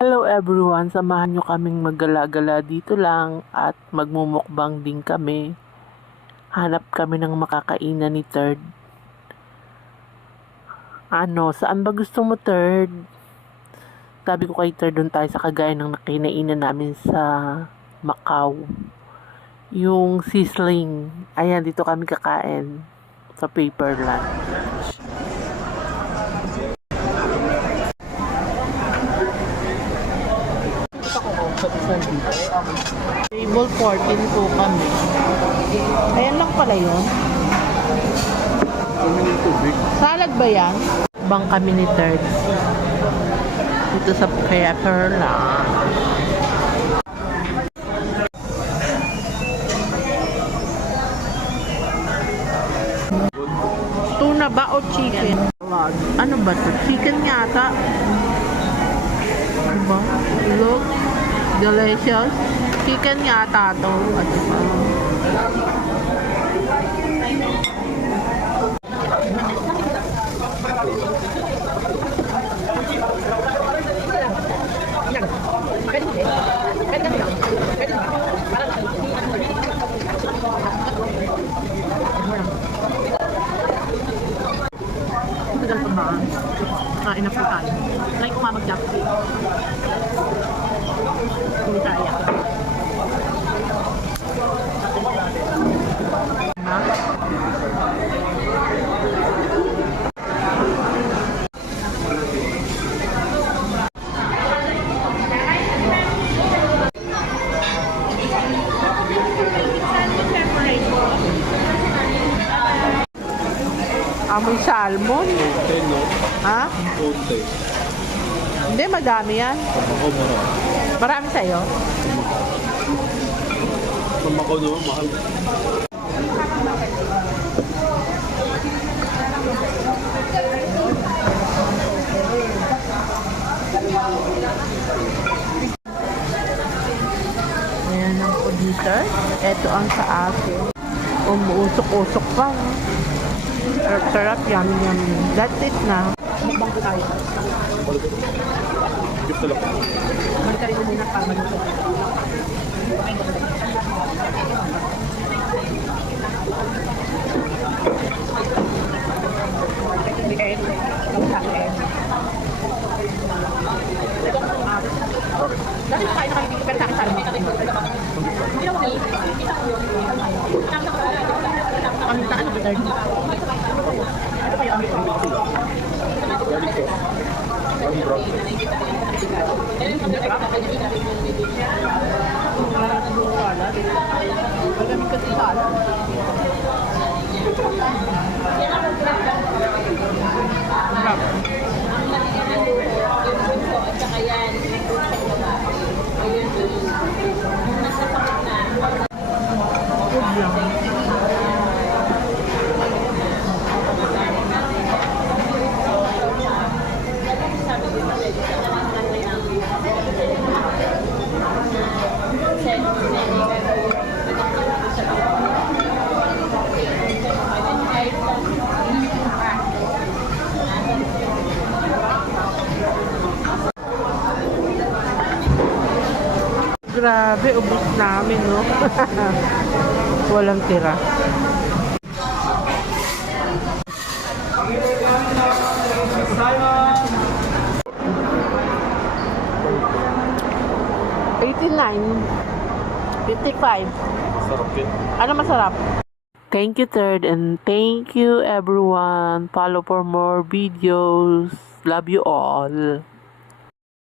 Hello everyone, samahan nyo kaming maggala-gala dito lang at magmumukbang din kami. Hanap kami ng makakainan ni Third. Saan ba gusto mo, Third? Sabi ko kay Third, doon tayo sa kagaya ng nakinainan namin sa Macau. Yung sizzling. Ayan, dito kami kakain sa Paperland. Table 14 po kami. Ayan lang pala yun. Salad ba yan? Bang kami ni Third. Dito sa Paperland. Tuna ba o chicken? Ano ba to? Chicken yata. Diba? Look. Delicious. Chicken yata to. Kain na po tayo. Try ko nga mag-jump. Kung kaya. Amoy salmon. Konti, no? Ha? Konti. Hindi, madami yan. Ako, marami. Marami sa'yo? Mamakaw naman, mahal. Ayan ang auditor. Ito ang sa akin. Umuusok-usok pa. Sarap, yummy, yummy. That's it na. Mukbang ko tayo. Gift na lang. Magkari ko muna para maluto. Dati na kain na kayo dito, pero sa akin sarap. Kami sa ano, Third? Ano pa yung amin? Galing ko. Galing bro. Malamig kasi pala. Grabe, ubos namin, no? Walang tira. $89.55. Sarap yun. Ano masarap? Thank you, Third, and thank you, everyone. Follow for more videos. Love you all.